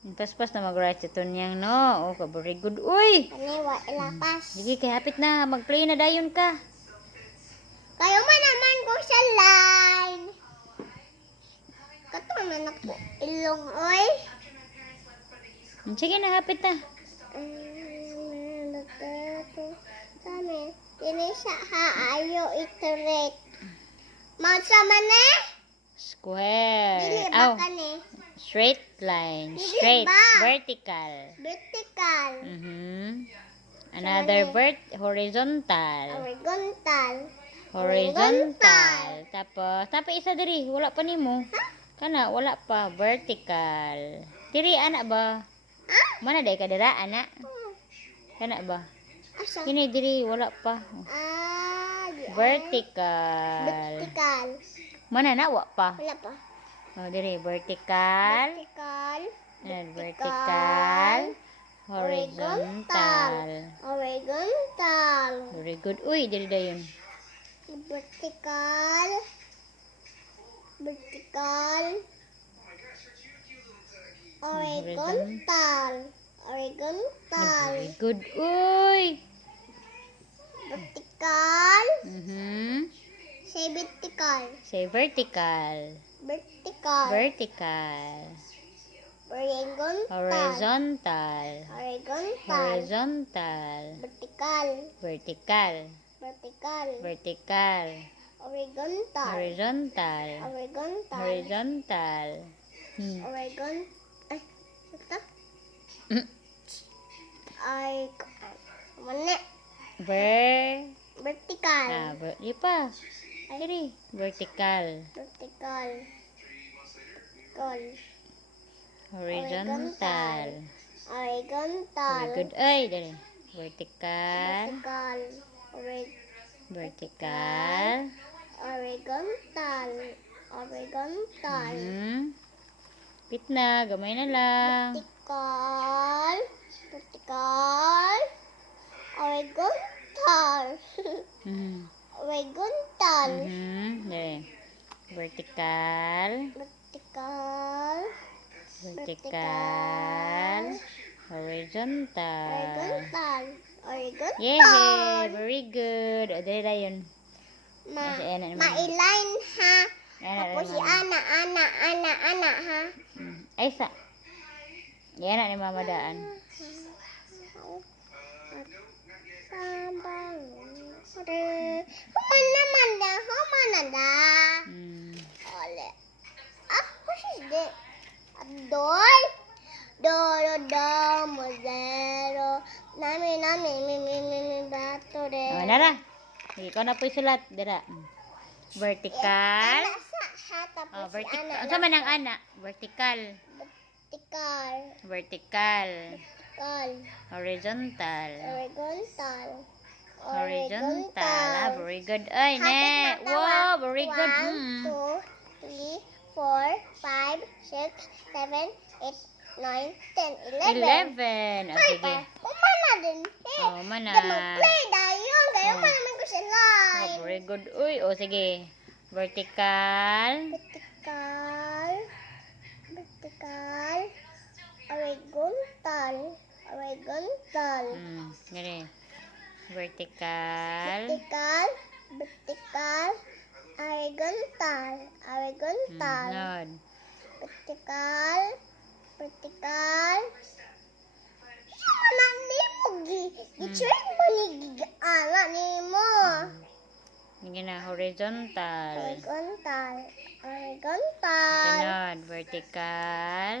Paspas na mag-right ito niyang, no? Oh, very good. Uy! Ani, wa ilapas. Sige, kay hapit na. Mag-play na dayon ka. Kayo man naman ko sa line. Katong man ako ilong, oy. Sige na, hapit na. Kami, ini siya haayo iterate. Masa man eh? Square. Dili Aw, ba kani? straight line. Dili Straight. ba? Vertical. Vertical. Another horizontal. Horizontal. Horizontal. Tapos isa diri, wala pa nimo. Kana wala pa vertical. Diri ana ba? Ha? Mana day ka dira ana? Kana ba? Asa? Kini diri wala pa. Di ay. Vertical. Vertical. Mana na wa pa? Wala pa. Oh, diri vertical. Vertical. Vertical. Horizontal. Horizontal. Very good. Uy, diri dayon. Vertical. Vertical. Horizontal. Horizontal. Very good. Uy. Vertical. Say vertical. Say vertical. Vertical. Vertical. Horizontal. Horizontal. Horizontal. Horizontal. Vertical. Vertical. Vertical. Vertical. Horizontal. Horizontal. Horizontal. Horizontal. Horizontal. Ay, ito? Ay, mana? Vertical. Di pa. Diri. Vertical. Vertical. Vertical. Horizontal. Horizontal. Very good. Ay, dali. Vertical. Vertical. Vertical. Horizontal. Horizontal. Pit na. Gamay na lang. Vertical. Vertical. Horizontal. Horizontal. Dali. Vertical. Vertical. Vertical. Horizontal. Horizontal. Horizontal. Yay! Very good. O, dali na yun. Ma-line ha. Yan Tapos si Ana ha. Ay, yan na ni Mama Daan. Sabang. Human naman da. Human na da. Ole. Ah, what is that? Doy. Do, mo, zero. Nami, bato de. O, nara. Ikaw na po sulat. Dira. Vertical. Ana sa ha. Tapos Oh, si vertical. Ana. Ano man ang ana? Vertical. Vertical. Vertical. Vertical. Horizontal. Horizontal. Horizontal. Very good. Ay, ne. Hapit na Wow, very good. 1, 2, 3, 4, 5, 6, 7, 8, 9, 10, 11. 11. O, sige. Umana din. O, mana. Mag-play dayon. Kayo pa naman ko sa line. Oh, very good. Uy, o, sige. Vertical. Vertical. Vertical. Horizontal. Horizontal. Gani. Vertical. Vertical. Vertical. Horizontal. Horizontal. Nod. Vertical. Vertical. Sama na nimo gi-train mo ni giana nimo. Sige na, horizontal. Horizontal. Horizontal. Nod. Vertical.